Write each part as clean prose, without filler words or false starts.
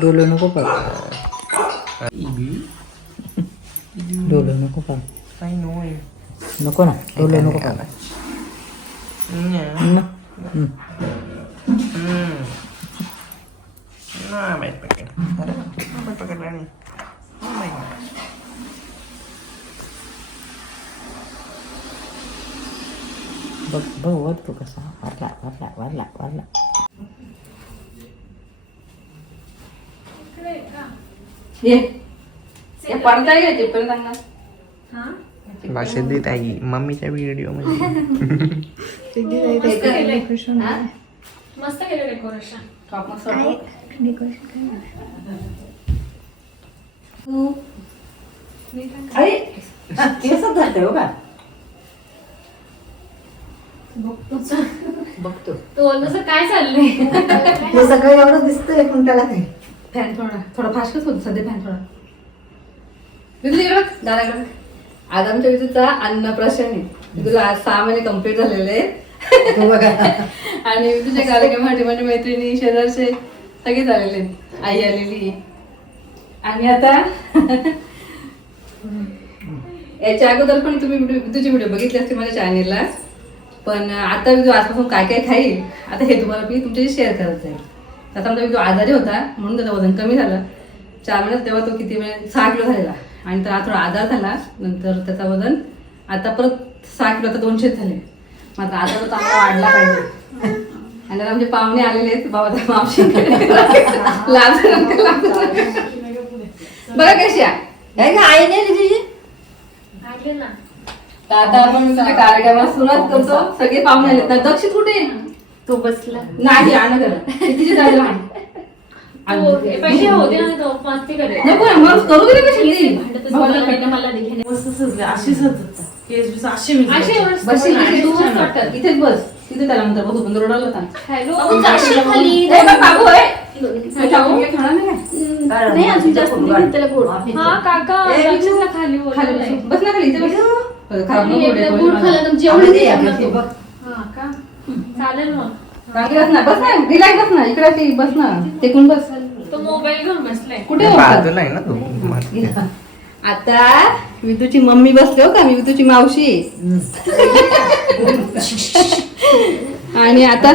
डोलो नको पाक. डोलो नको पाक. नको ना, डोलो नको पाक. बघ बघ वर तू कसा वारला वारला वारला वारला. ये पडता घ्यायचे पण सांगा भाषेत देत आहे मम्मीच्या व्हिडिओ मध्ये. मस्त केलं डेकोरेशन. केसच धरते हो का. बघतो तो तसं काय चाललंय. हे सगळं एवढं दिसतंय पण त्याला काही. फॅन थोडा फास्टच होतो सध्या. फॅन थोडा दादाकडे. आज आमच्या विजूचा अन्नप्राशन आहे. विजूला आज 6 महिने कम्प्लीट झालेले आणि विजूच्या कार्यक्रमासाठी माझ्या मैत्रिणी शेजारचे सगळे झालेले. आई आलेली आणि आता याच्या अगोदर पण तुम्ही विजूचे व्हिडिओ बघितले असते माझ्या चॅनेलला. पण आता विजू आजपासून काय काय खाईल आता हे तुम्हाला मी तुमच्याशी शेअर करत जाईल. आता आमचा विजू आजारी होता म्हणून त्याचं वजन कमी झालं. 4 महिन्यात तेव्हा तो किती म्हणजे 6 किलो झालेला आणि तर थोडा आजार झाला. नंतर त्याचा वजन आता परत 6 किलो, आता 200 झाले. मात्र आजार चांगला वाढला पाहिजे. आणि आमचे पाहुणे आलेले आहेत बाबा मावशी बघा कशी आहे का आई नाही तुझी. आता आपण तुझ्या कार्यक्रमात सुरुवात करतो. सगळे पाहुणे आले तर दक्षित कुठे तो बसला नाही. आण कितीची जायला पैसे होते ना तो मस्ती करे. नको मग करू दे कशी मला देखील इथेच बस. तिथे त्याला नंतर बघू पण रोडाला होता. नाही अजून जास्त त्याला गोड. हा काका खाली बस ना खाली इथे बस. गोड खाल्लं तर जेवण चालेल मग. बस ना रिलॅक्स बस ना. इकडे बस ना. टेकून बस. तो मोबाईल घेऊन बसलाय कुठे बाजूला आहे ना तू. आता विदूची मम्मी बसली हो का. मी विदूची मावशी. आणि आता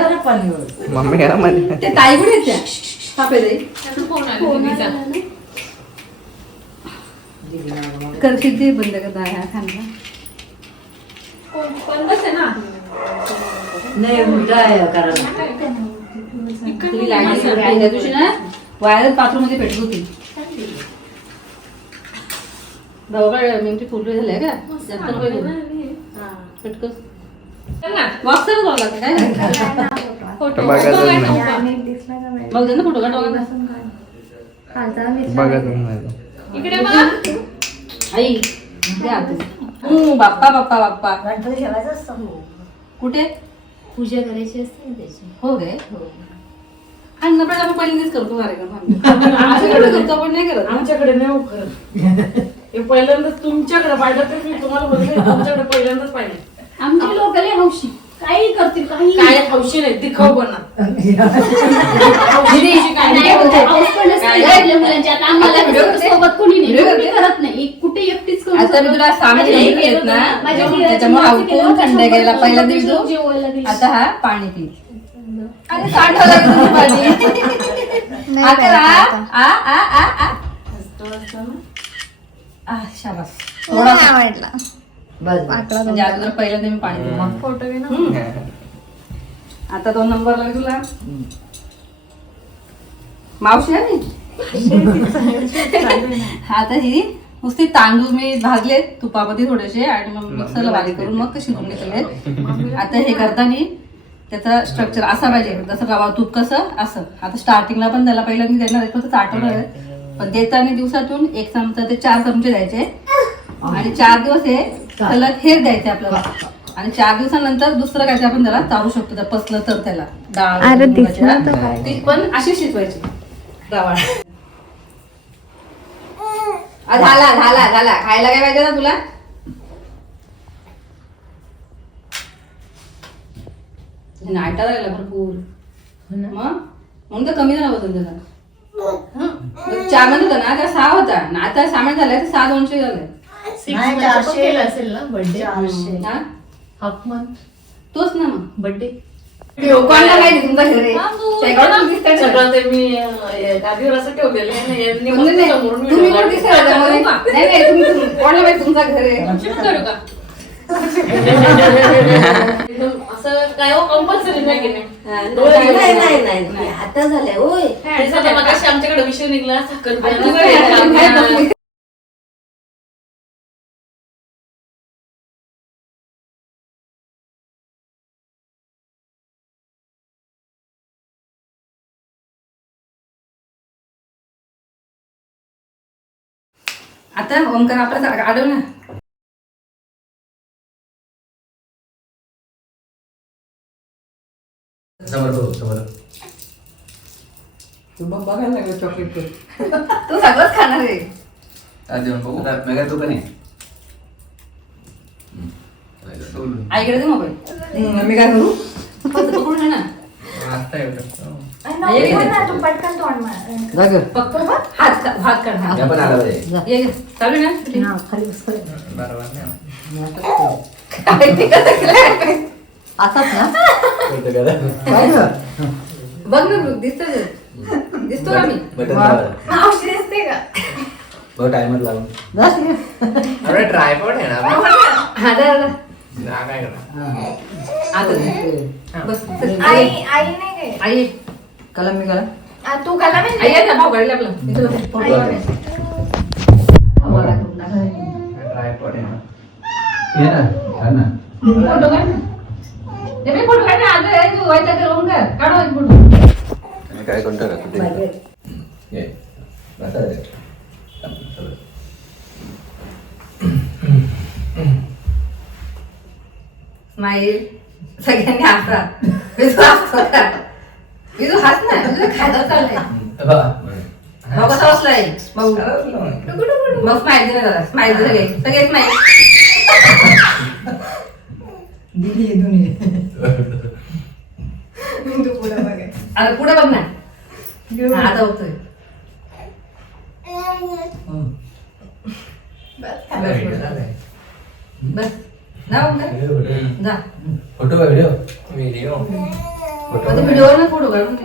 मम्मी घरामध्ये ते ताई कुठे आहेत त्या सापे ताई. करशील ते बंद करता ह्या खांदा. बंदच आहे ना. नाही उलटा करायला. तुम्ही लाईट त्या दिवशी ना वायरच बाथरूम मध्ये पेटत होती. दवाखान्यात मिनिट फुल झाले का जास्त पेटकस वाचताना जावं लागतं काय बघतच नाही. मग त्यांना फोटो काढवा बघत नाही. इकडे बघ आई बाप्पा बाप्पा बाप्पा गणपती ठेवायचा असतो. कुठे पूजा करायची असते त्याची. हो गे अन्नप्रसाद आपण पहिल्यांदाच करतो कार्यक्रम. आमच्याकडे करतो आपण नाही करत. आमच्याकडे नाही हो खरं. हे पहिल्यांदाच तुमच्याकडे पाहिलं तर मी तुम्हाला बघितलं तुमच्याकडे पहिल्यांदाच पाहिलं. आमची लोक लय हौशी काही करतील काही काय हौशी नाही दिखाव बना. सोबत कोणी नाही कोणी करत नाही. कुठे एकटीच करतो. आता मी तुला सामान घेत ना त्याच्यामुळे आवडून थंड गेला पहिला दिवस. आता हा पाणी पी. अरे साठवलं तुझं पाणी. शाबास थोडा आवडला बस म्हणजे अगोदर पहिल्यांदा मी पाणी पिलं. फोटो घे ना. आता 2 नंबर लागेल तुला मावशी आहे. आता ही नुसती तांदूळ मी भाजले तुपामध्ये थोडेसे आणि मग मिक्सरला बारीक करून मग शिजून घेतले. आता हे करताना त्याचा स्ट्रक्चर असा पाहिजे जसं रवा तूप कसं असं. आता स्टार्टिंगला पण त्याला पहिला मी त्यांना चाटवलं पण देताना दिवसातून 1 चमचा ते 4 चमचे द्यायचे आणि 4 दिवस हे त्याला हेर द्यायचे आपल्याला. आणि 4 दिवसानंतर दुसरं काय ते आपण त्याला चालू शकतो. जर पसलं तर त्याला डाळ ती पण अशी शिजवायची रवाळ. झाला झाला झाला. खायला काय पाहिजे ना तुला. नाटा राहिला भरपूर. मग म्हणून तर कमी झाला वजन त्याचा. हं. 4 मध्ये होता ना त्या 6 होता ना, आता 6 महिने झाले 6,200 झाले. नाही, 400 केलं असेल ना बर्थडे हा? हाफ मंथ तोच ना मग बर्थडे कोणाला माहिती तुमचा घर आहे? हा, तू- शेगावला दिसतंय का? सगळं ते मी गादीवर असं ठेवलेलं आहे ना, यांनी म्हणून मस्त नाही, समोरून तुम्ही video पण दिसताय त्याच्यामध्ये. नाही नाही तुम्ही कोणाला माहिती तुमचा घर आहे? आमची पण करू का? एकदम असं काय हो कंपल्सरी नाही की नाही. नाही. आता झालंय ओय तेच आता मगाशी आमच्याकडे विषय निघला आता साखरपुडा तुम्ही काय करता? आता ओंकार आपला आडव ना. तू बघायला लागला चॉकलेट तू सगळंच खाणार आहे. आईकडे दे मोबाईल. मी काय करू पकडून आहे ना. तू पटकन तोंड मार. जा ग. पकड हात काढ हात. ये चालू ना खाली बस खाली. असाच ना काय ग? बघ ना दिसतो का मी? मावशी दिसते का? टायमर लावून जा ग. ट्रायपॉड आहे ना हा दादा काय करा आता बस आई आई नाही काय? आई कला मी कला तू कला आई म्हणजे आहे ना भाऊ काढले आपलं इथं बस. ट्रायपॉड आहे ना फोटो काढ ना. ते मी फोटो काढ ना. आज आहे तू व्हायचा का ओंकार काढू एक फोटो. काय कोणतं का कुठे स्माईल सगळ्यांनी हसतात. विजू हसतो का? विजू हस ना तुझं खायला चाललंय. भाऊ कसा बसलाय भाऊ मग स्माईल दे ना दादा. स्माईल दे सगळे सगळे स्माईल. दिली दुनिया आता पुढे बघ ना. हा, आता बघतोय. बस जा ओंकार जा. फोटो का व्हिडिओ व्हिडिओ व्हिडिओ ना फोटो काढून